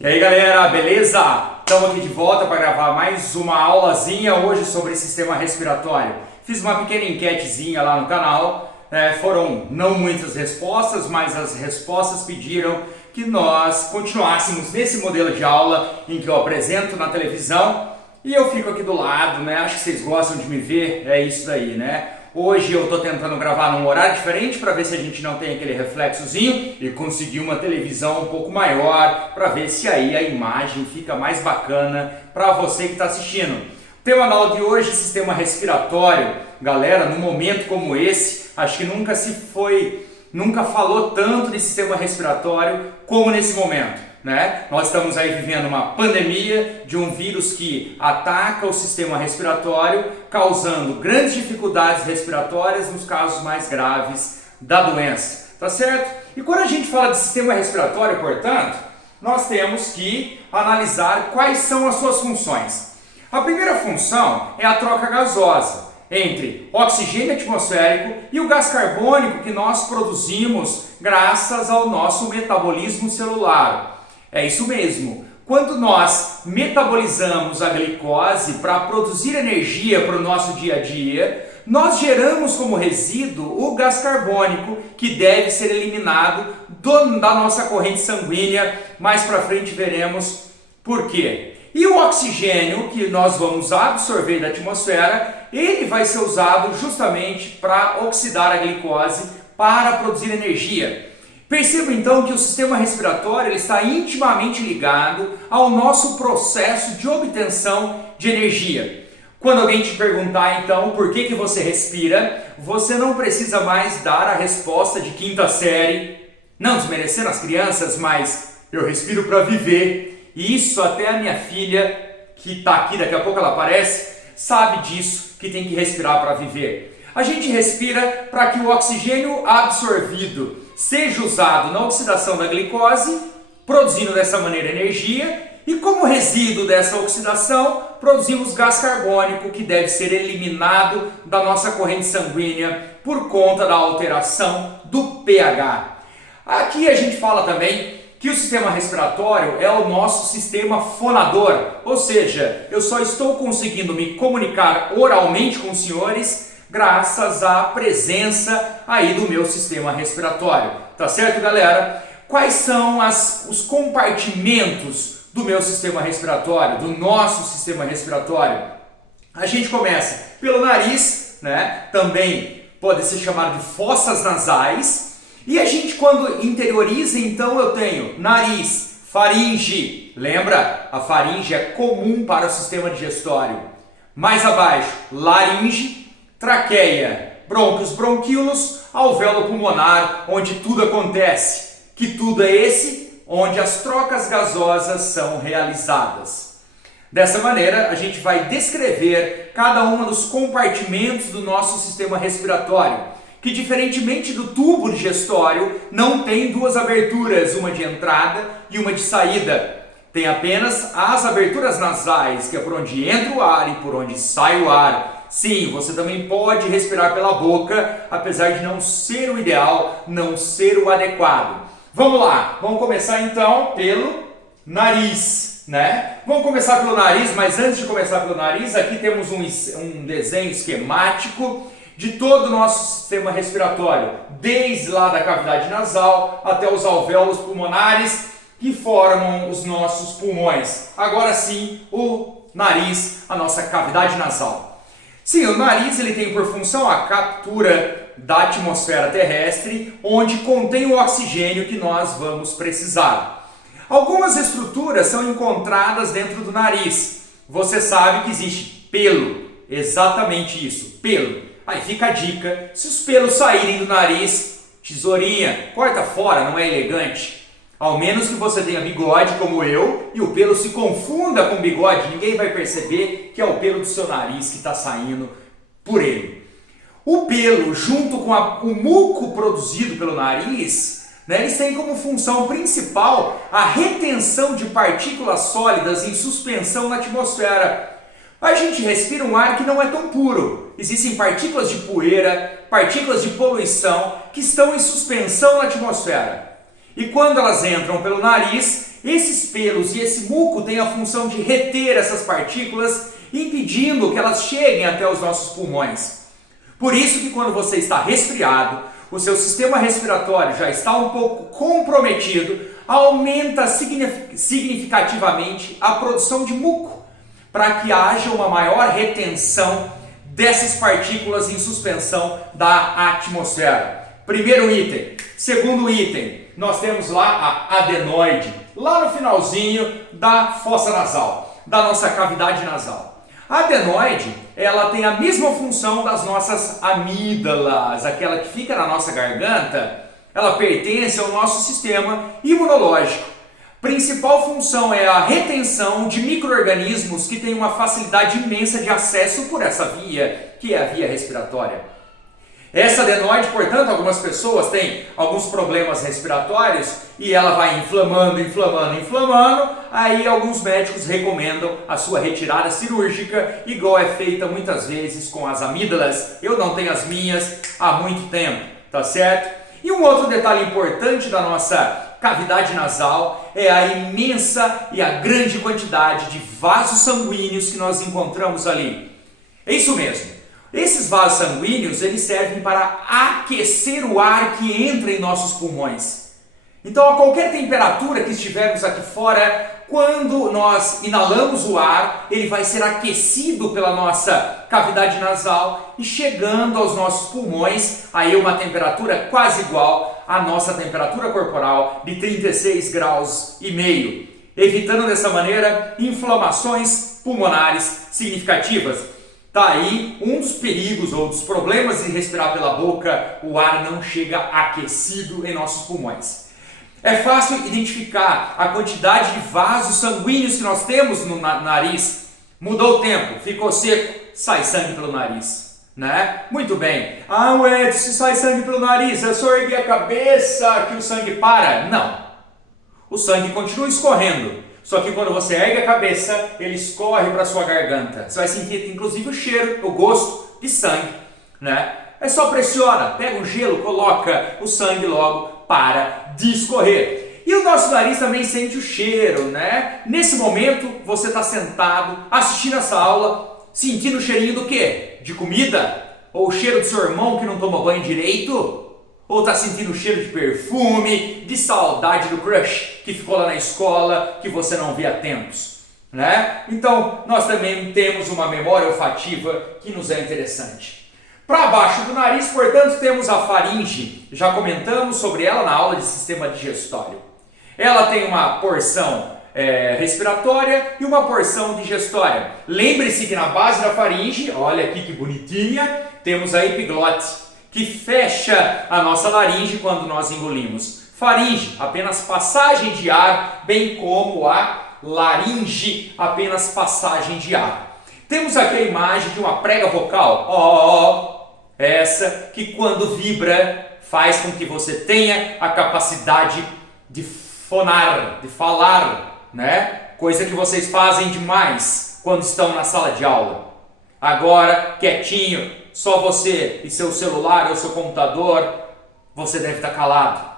E aí galera, beleza? Estamos aqui de volta para gravar mais uma aulazinha hoje sobre sistema respiratório. Fiz uma pequena enquetezinha lá no canal, foram não muitas respostas, mas as respostas pediram que nós continuássemos nesse modelo de aula em que eu apresento na televisão e eu fico aqui do lado, né? Acho que vocês gostam de me ver, é isso daí, né? Hoje eu estou tentando gravar num horário diferente para ver se a gente não tem aquele reflexozinho e conseguir uma televisão um pouco maior para ver se aí a imagem fica mais bacana para você que está assistindo. O tema da aula de hoje é sistema respiratório. Galera, num momento como esse, acho que nunca falou tanto de sistema respiratório como nesse momento. Né? Nós estamos aí vivendo uma pandemia de um vírus que ataca o sistema respiratório, causando grandes dificuldades respiratórias nos casos mais graves da doença, tá certo? E quando a gente fala de sistema respiratório, portanto, nós temos que analisar quais são as suas funções. A primeira função é a troca gasosa entre oxigênio atmosférico e o gás carbônico que nós produzimos graças ao nosso metabolismo celular. É isso mesmo. Quando nós metabolizamos a glicose para produzir energia para o nosso dia a dia, nós geramos como resíduo o gás carbônico que deve ser eliminado da nossa corrente sanguínea. Mais para frente veremos por quê. E o oxigênio que nós vamos absorver da atmosfera, ele vai ser usado justamente para oxidar a glicose para produzir energia. Perceba então que o sistema respiratório ele está intimamente ligado ao nosso processo de obtenção de energia. Quando alguém te perguntar então por que você respira, você não precisa mais dar a resposta de quinta série, não desmerecendo as crianças, mas eu respiro para viver. E isso até a minha filha, que está aqui, daqui a pouco ela aparece, sabe disso, que tem que respirar para viver. A gente respira para que o oxigênio absorvido seja usado na oxidação da glicose, produzindo dessa maneira energia, e como resíduo dessa oxidação, produzimos gás carbônico que deve ser eliminado da nossa corrente sanguínea por conta da alteração do pH. Aqui a gente fala também que o sistema respiratório é o nosso sistema fonador, ou seja, eu só estou conseguindo me comunicar oralmente com os senhores graças à presença aí do meu sistema respiratório. Tá certo, galera? Quais são os compartimentos do meu sistema respiratório, do nosso sistema respiratório? A gente começa pelo nariz, né? Também pode ser chamado de fossas nasais. E a gente, quando interioriza, então eu tenho nariz, faringe. Lembra? A faringe é comum para o sistema digestório. Mais abaixo, laringe, traqueia, brônquios, bronquíolos, alvéolo pulmonar, onde tudo acontece. Que tudo é esse? Onde as trocas gasosas são realizadas. Dessa maneira, a gente vai descrever cada um dos compartimentos do nosso sistema respiratório, que diferentemente do tubo digestório, não tem duas aberturas, uma de entrada e uma de saída. Tem apenas as aberturas nasais, que é por onde entra o ar e por onde sai o ar. Sim, você também pode respirar pela boca, apesar de não ser o ideal, não ser o adequado. Vamos lá, vamos começar então pelo nariz, né? Vamos começar pelo nariz, mas antes de começar pelo nariz, aqui temos um desenho esquemático de todo o nosso sistema respiratório, desde lá da cavidade nasal até os alvéolos pulmonares que formam os nossos pulmões. Agora sim, o nariz, a nossa cavidade nasal. Sim, o nariz ele tem por função a captura da atmosfera terrestre, onde contém o oxigênio que nós vamos precisar. Algumas estruturas são encontradas dentro do nariz. Você sabe que existe pelo, exatamente isso, pelo. Aí fica a dica, se os pelos saírem do nariz, tesourinha, corta fora, não é elegante. Ao menos que você tenha bigode como eu e o pelo se confunda com bigode, ninguém vai perceber que é o pelo do seu nariz que está saindo por ele. O pelo, junto com o muco produzido pelo nariz, né, eles têm como função principal a retenção de partículas sólidas em suspensão na atmosfera. A gente respira um ar que não é tão puro. Existem partículas de poeira, partículas de poluição que estão em suspensão na atmosfera. E quando elas entram pelo nariz, Esses pelos e esse muco têm a função de reter essas partículas, impedindo que elas cheguem até os nossos pulmões. Por isso que quando você está resfriado, o seu sistema respiratório já está um pouco comprometido, aumenta significativamente a produção de muco, para que haja uma maior retenção dessas partículas em suspensão da atmosfera. Primeiro item. Segundo item, nós temos lá a adenoide, lá no finalzinho da fossa nasal, da nossa cavidade nasal. A adenoide, ela tem a mesma função das nossas amígdalas, aquela que fica na nossa garganta. Ela pertence ao nosso sistema imunológico. Principal função é a retenção de micro-organismos que têm uma facilidade imensa de acesso por essa via, que é a via respiratória. Essa adenoide, portanto, algumas pessoas têm alguns problemas respiratórios e ela vai inflamando, aí alguns médicos recomendam a sua retirada cirúrgica, igual é feita muitas vezes com as amígdalas. Eu não tenho as minhas há muito tempo, tá certo? E um outro detalhe importante da nossa cavidade nasal é a imensa e a grande quantidade de vasos sanguíneos que nós encontramos ali. É isso mesmo. Esses vasos sanguíneos, eles servem para aquecer o ar que entra em nossos pulmões. Então, a qualquer temperatura que estivermos aqui fora, quando nós inalamos o ar, ele vai ser aquecido pela nossa cavidade nasal e chegando aos nossos pulmões, aí uma temperatura quase igual à nossa temperatura corporal de 36 graus e meio, evitando dessa maneira inflamações pulmonares significativas. Tá aí um dos perigos ou dos problemas de respirar pela boca: o ar não chega aquecido em nossos pulmões. É fácil identificar a quantidade de vasos sanguíneos que nós temos no nariz. Mudou o tempo, ficou seco, sai sangue pelo nariz, né? Muito bem. Ah, Edson, se sai sangue pelo nariz, é só erguer a cabeça que o sangue para? Não. O sangue continua escorrendo. Só que quando você ergue a cabeça, ele escorre para a sua garganta. Você vai sentir inclusive o cheiro, o gosto de sangue, né? É só pressiona, pega um gelo, coloca o sangue logo para de escorrer. E o nosso nariz também sente o cheiro, né? Nesse momento, você está sentado, assistindo essa aula, sentindo o cheirinho do quê? De comida? Ou o cheiro do seu irmão que não toma banho direito? Ou está sentindo o cheiro de perfume, de saudade do crush que ficou lá na escola, que você não vê há tempos, né? Então, nós também temos uma memória olfativa que nos é interessante. Para baixo do nariz, portanto, temos a faringe. Já comentamos sobre ela na aula de sistema digestório. Ela tem uma porção respiratória e uma porção digestória. Lembre-se que na base da faringe, olha aqui que bonitinha, temos a epiglote, que fecha a nossa laringe quando nós engolimos. Faringe, apenas passagem de ar, bem como a laringe, apenas passagem de ar. Temos aqui a imagem de uma prega vocal, essa que quando vibra faz com que você tenha a capacidade de fonar, de falar, né? Coisa que vocês fazem demais quando estão na sala de aula. Agora, quietinho, só você e seu celular ou seu computador, você deve estar calado,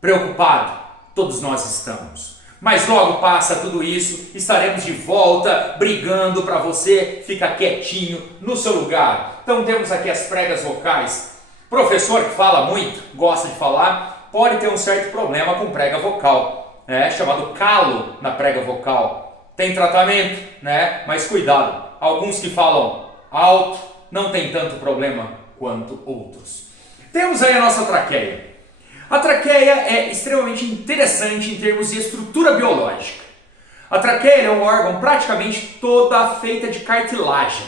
preocupado. Todos nós estamos. Mas logo passa tudo isso, estaremos de volta brigando para você ficar quietinho no seu lugar. Então temos aqui as pregas vocais. Professor que fala muito, gosta de falar, pode ter um certo problema com prega vocal, né? Chamado calo na prega vocal. Tem tratamento, né? Mas cuidado, alguns que falam alto não tem tanto problema quanto outros. Temos aí a nossa traqueia. A traqueia é extremamente interessante em termos de estrutura biológica. A traqueia é um órgão praticamente toda feita de cartilagem.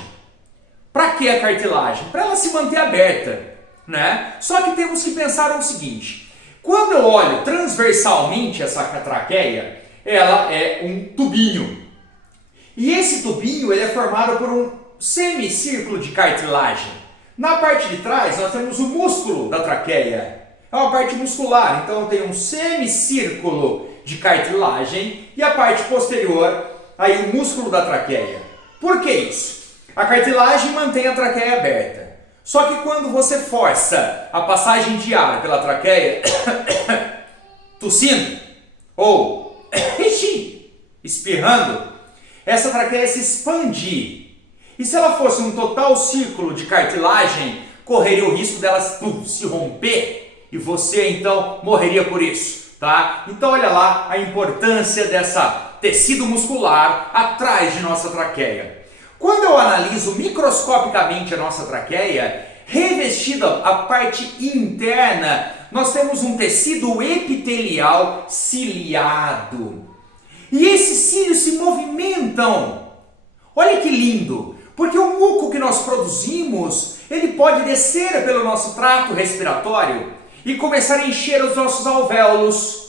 Para que a cartilagem? Para ela se manter aberta, né? Só que temos que pensar o seguinte: quando eu olho transversalmente essa traqueia, ela é um tubinho. E esse tubinho ele é formado por um semicírculo de cartilagem. Na parte de trás nós temos o músculo da traqueia. É uma parte muscular, então tem um semicírculo de cartilagem e a parte posterior, aí o músculo da traqueia. Por que isso? A cartilagem mantém a traqueia aberta. Só que quando você força a passagem de ar pela traqueia, tossindo ou espirrando, essa traqueia se expandir. E se ela fosse um total círculo de cartilagem, correria o risco dela se romper e você então morreria por isso, tá? Então olha lá a importância dessa tecido muscular atrás de nossa traqueia. Quando eu analiso microscopicamente a nossa traqueia, revestida a parte interna, nós temos um tecido epitelial ciliado. E esses cílios se movimentam. Olha que lindo! Porque o muco que nós produzimos, ele pode descer pelo nosso trato respiratório e começar a encher os nossos alvéolos.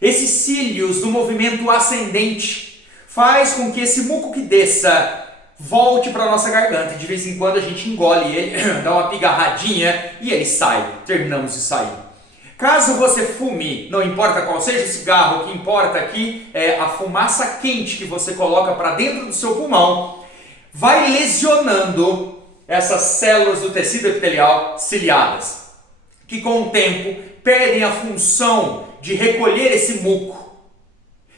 Esses cílios do movimento ascendente faz com que esse muco que desça volte para a nossa garganta. De vez em quando a gente engole ele, dá uma pigarradinha e ele sai. Terminamos de sair. Caso você fume, não importa qual seja o cigarro, o que importa aqui é a fumaça quente que você coloca para dentro do seu pulmão, vai lesionando essas células do tecido epitelial ciliadas, que com o tempo perdem a função de recolher esse muco.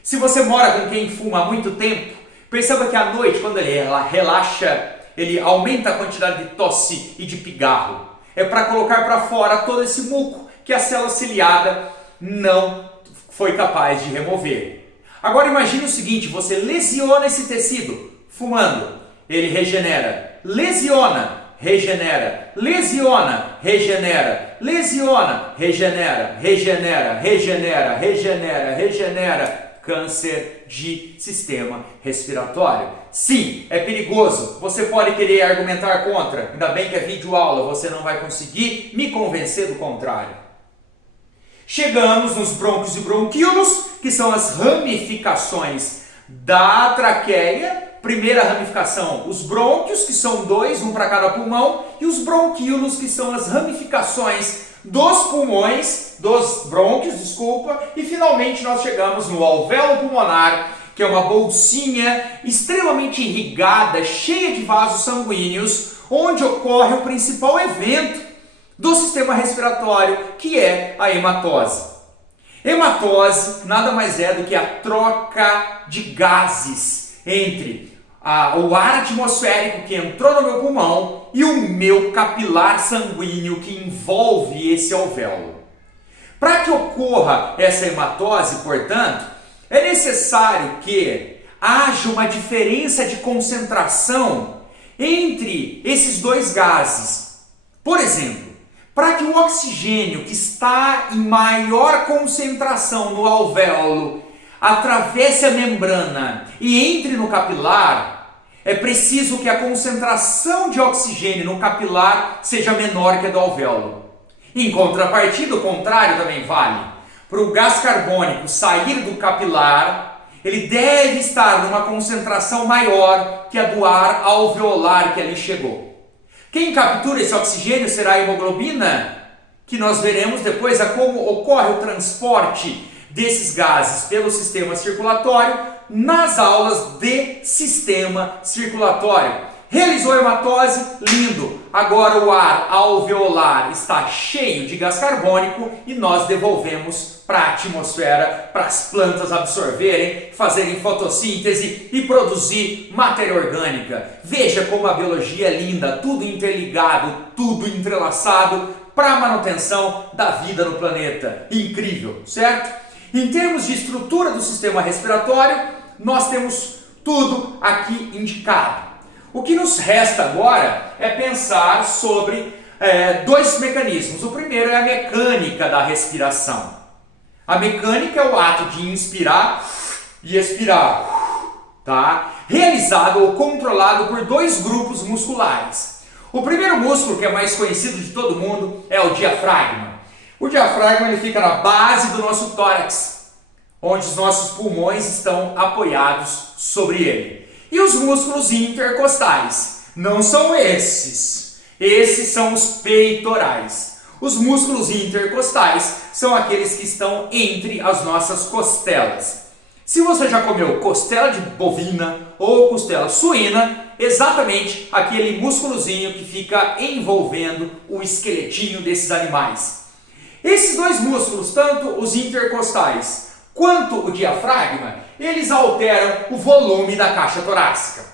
Se você mora com quem fuma há muito tempo, perceba que à noite, quando ele relaxa, ele aumenta a quantidade de tosse e de pigarro. É para colocar para fora todo esse muco que a célula ciliada não foi capaz de remover. Agora imagine o seguinte, você lesiona esse tecido fumando. Ele regenera, lesiona, regenera, lesiona, regenera, lesiona, regenera, regenera, regenera, regenera, regenera. Câncer de sistema respiratório. Sim, é perigoso. Você pode querer argumentar contra. Ainda bem que é videoaula, você não vai conseguir me convencer do contrário. Chegamos nos brônquios e bronquíolos, que são as ramificações da traqueia. Primeira ramificação, os brônquios, que são 2, um para cada pulmão, e os bronquíolos, que são as ramificações dos pulmões, dos brônquios, e finalmente nós chegamos no alvéolo pulmonar, que é uma bolsinha extremamente irrigada, cheia de vasos sanguíneos, onde ocorre o principal evento do sistema respiratório, que é a hematose. Hematose nada mais é do que a troca de gases entre o ar atmosférico que entrou no meu pulmão e o meu capilar sanguíneo que envolve esse alvéolo. Para que ocorra essa hematose, portanto, é necessário que haja uma diferença de concentração entre esses dois gases. Por exemplo, para que o oxigênio que está em maior concentração no alvéolo atravesse a membrana e entre no capilar, é preciso que a concentração de oxigênio no capilar seja menor que a do alvéolo. Em contrapartida, o contrário também vale. Para o gás carbônico sair do capilar, ele deve estar numa concentração maior que a do ar alveolar que ali chegou. Quem captura esse oxigênio será a hemoglobina, que nós veremos depois a como ocorre o transporte desses gases pelo sistema circulatório nas aulas de sistema circulatório. Realizou a hematose? Lindo! Agora o ar alveolar está cheio de gás carbônico e nós devolvemos para a atmosfera, para as plantas absorverem, fazerem fotossíntese e produzir matéria orgânica. Veja como a biologia é linda, tudo interligado, tudo entrelaçado para a manutenção da vida no planeta. Incrível, certo? Em termos de estrutura do sistema respiratório, nós temos tudo aqui indicado. O que nos resta agora é pensar sobre dois mecanismos. O primeiro é a mecânica da respiração. A mecânica é o ato de inspirar e expirar, tá? Realizado ou controlado por dois grupos musculares. O primeiro músculo, que é mais conhecido de todo mundo, é o diafragma. O diafragma ele fica na base do nosso tórax, onde os nossos pulmões estão apoiados sobre ele. E os músculos intercostais não são esses. Esses são os peitorais. Os músculos intercostais são aqueles que estão entre as nossas costelas. Se você já comeu costela de bovina ou costela suína, exatamente aquele músculozinho que fica envolvendo o esqueletinho desses animais. Esses dois músculos, tanto os intercostais quanto o diafragma, Eles alteram o volume da caixa torácica.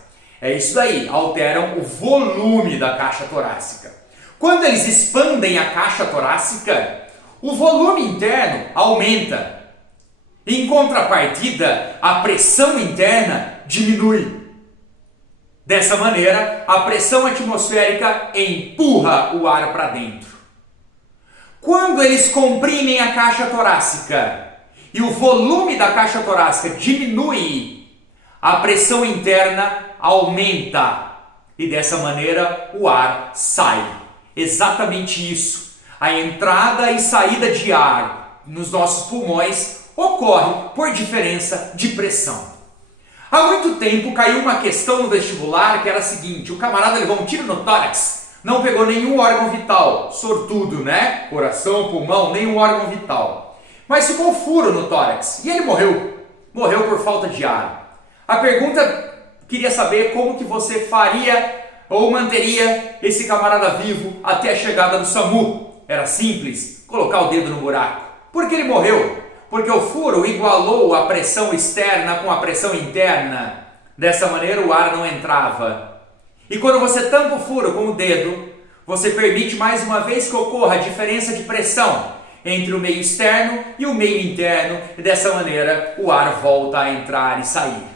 É isso daí, alteram o volume da caixa torácica. Quando eles expandem a caixa torácica, o volume interno aumenta. Em contrapartida, a pressão interna diminui. Dessa maneira, a pressão atmosférica empurra o ar para dentro. Quando eles comprimem a caixa torácica e o volume da caixa torácica diminui, a pressão interna aumenta e dessa maneira o ar sai. Exatamente isso. A entrada e saída de ar nos nossos pulmões ocorre por diferença de pressão. Há muito tempo caiu uma questão no vestibular que era a seguinte: o camarada levou um tiro no tórax, não pegou nenhum órgão vital, sortudo, né? Coração, pulmão, nenhum órgão vital. Mas ficou furo no tórax e ele morreu. Morreu por falta de ar. A pergunta, queria saber como que você faria ou manteria esse camarada vivo até a chegada do SAMU. Era simples, colocar o dedo no buraco. Por que ele morreu? Porque o furo igualou a pressão externa com a pressão interna. Dessa maneira o ar não entrava. E quando você tampa o furo com o dedo, você permite mais uma vez que ocorra a diferença de pressão entre o meio externo e o meio interno. E dessa maneira o ar volta a entrar e sair.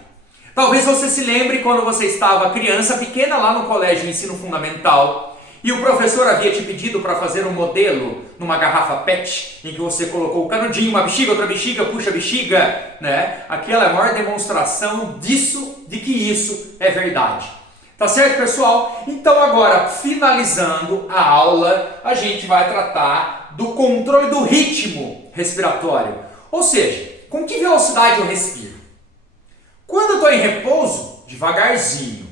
Talvez você se lembre quando você estava criança pequena lá no colégio de ensino fundamental e o professor havia te pedido para fazer um modelo numa garrafa PET em que você colocou o canudinho, uma bexiga, outra bexiga, puxa a bexiga, né? Aquela é a maior demonstração de que isso é verdade. Tá certo, pessoal? Então agora, finalizando a aula, a gente vai tratar do controle do ritmo respiratório. Ou seja, com que velocidade eu respiro? Quando eu estou em repouso, devagarzinho.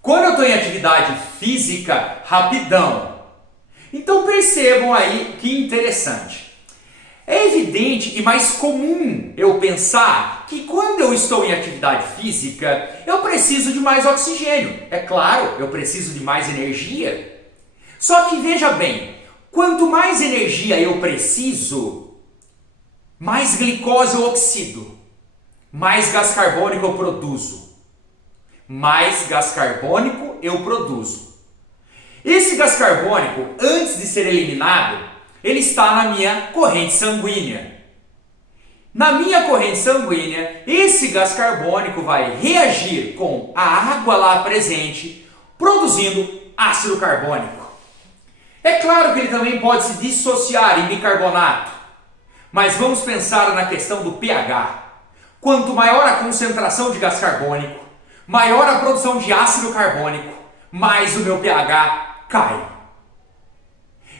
Quando eu estou em atividade física, rapidão. Então percebam aí que interessante. É evidente e mais comum eu pensar que quando eu estou em atividade física, eu preciso de mais oxigênio. É claro, eu preciso de mais energia. Só que veja bem, quanto mais energia eu preciso, mais glicose eu oxido, mais gás carbônico eu produzo. Mais gás carbônico eu produzo. Esse gás carbônico, antes de ser eliminado, ele está na minha corrente sanguínea. Na minha corrente sanguínea, esse gás carbônico vai reagir com a água lá presente, produzindo ácido carbônico. É claro que ele também pode se dissociar em bicarbonato, mas vamos pensar na questão do pH. Quanto maior a concentração de gás carbônico, maior a produção de ácido carbônico, mais o meu pH cai.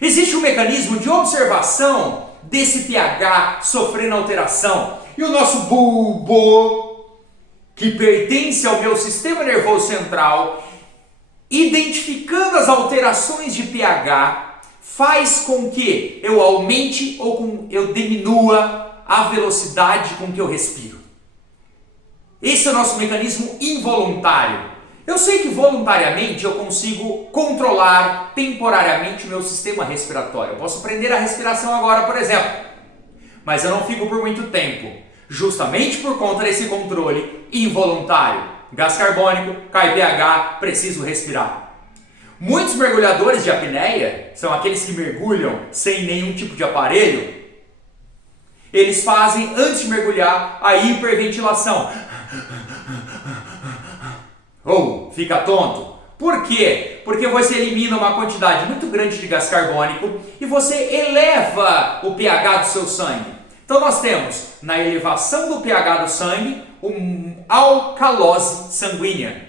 Existe um mecanismo de observação desse pH sofrendo alteração. E o nosso bulbo, que pertence ao meu sistema nervoso central, identificando as alterações de pH, faz com que eu aumente ou com eu diminua a velocidade com que eu respiro. Esse é o nosso mecanismo involuntário. Eu sei que voluntariamente eu consigo controlar temporariamente o meu sistema respiratório. Eu posso prender a respiração agora, por exemplo. Mas eu não fico por muito tempo, justamente por conta desse controle involuntário. Gás carbônico, cai pH, preciso respirar. Muitos mergulhadores de apneia, são aqueles que mergulham sem nenhum tipo de aparelho, eles fazem, antes de mergulhar, a hiperventilação. Ou fica tonto. Por quê? Porque você elimina uma quantidade muito grande de gás carbônico e você eleva o pH do seu sangue. Então nós temos na elevação do pH do sangue uma alcalose sanguínea,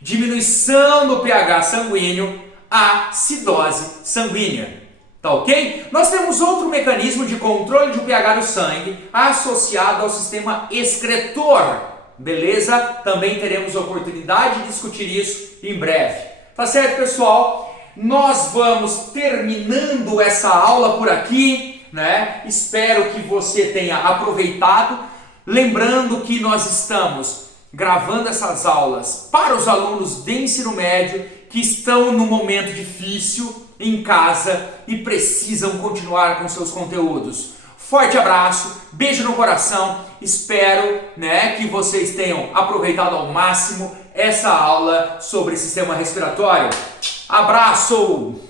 diminuição do pH sanguíneo, acidose sanguínea. Tá ok? Nós temos outro mecanismo de controle de pH do sangue associado ao sistema excretor. Beleza? Também teremos oportunidade de discutir isso em breve. Tá certo, pessoal? Nós vamos terminando essa aula por aqui, né? Espero que você tenha aproveitado. Lembrando que nós estamos gravando essas aulas para os alunos de ensino médio que estão num momento difícil em casa e precisam continuar com seus conteúdos. Forte abraço, beijo no coração. Espero, que vocês tenham aproveitado ao máximo essa aula sobre sistema respiratório. Abraço!